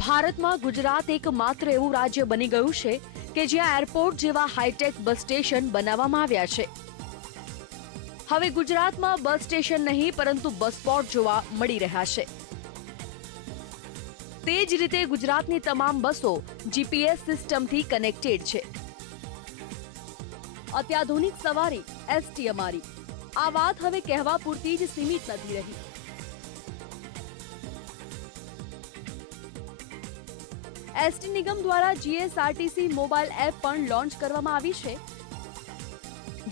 ભારતમાં ગુજરાત એકમાત્ર એવું રાજ્ય બની ગયું છે કે જ્યાં એરપોર્ટ જેવા હાઈટેક બસ સ્ટેશન બનાવવામાં આવ્યા છે. હવે ગુજરાતમાં બસ સ્ટેશન નહીં પરંતુ બસ સ્પોટ જોવા મળી રહ્યા છે. તે જ રીતે ગુજરાતની તમામ બસો જીપીએસ સિસ્ટમથી કનેક્ટેડ છે. અત્યાધુનિક સવારી એસટી અમારી. આ વાત હવે કહેવા પૂરતી જ સીમિત નથી રહી. એસટી નિગમ દ્વારા જીએસઆરટીસી મોબાઈલ એપ પણ લોન્ચ કરવામાં આવી છે,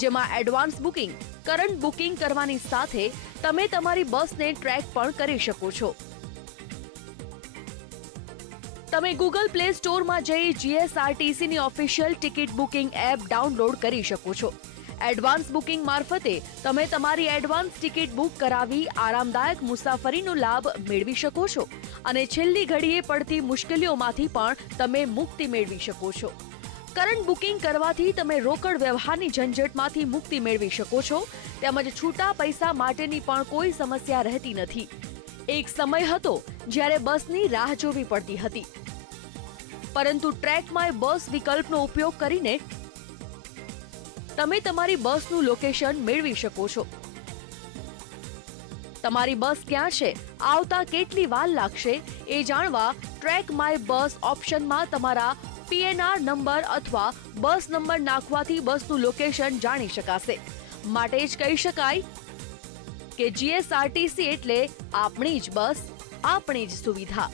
જેમાં એડવાન્સ બુકિંગ, કરંટ બુકિંગ કરવાની સાથે તમે તમારી બસને ટ્રેક પણ કરી શકો છો. તમે ગૂગલ પ્લે સ્ટોરમાં જઈ જીએસઆરટીસીની official ticket booking app download કરી શકો છો. એડવાન્સ બુકિંગ મારફતે તમે તમારી એડવાન્સ ટિકિટ બુક કરાવી આરામદાયક મુસાફરીનો લાભ મેળવી શકો છો અને છેલ્લી ઘડીએ પડતી મુશ્કેલીઓમાંથી પણ તમે મુક્તિ મેળવી શકો છો. કરંટ બુકિંગ કરવાથી તમે રોકડ વ્યવહારની ઝંઝટમાંથી મુક્તિ મેળવી શકો છો, તેમજ છૂટા પૈસા માટેની પણ કોઈ સમસ્યા રહેતી નથી. એક સમય હતો જ્યારે બસની રાહ જોવી પડતી હતી, પરંતુ ટ્રેક માય બસ વિકલ્પનો ઉપયોગ કરીને તમે તમારી બસનું લોકેશન મેળવી શકો છો. તમારી બસ ક્યાં છે, આવતા કેટલી વાર લાગશે એ જાણવા ટ્રેક માય બસ ઓપ્શનમાં તમારા પીએનઆર નંબર અથવા બસ નંબર નાખવાથી બસનું લોકેશન જાણી શકાશે. માટે જ કહી શકાય કે જીએસઆરટીસી એટલે આપણી જ બસ, આપણી જ સુવિધા.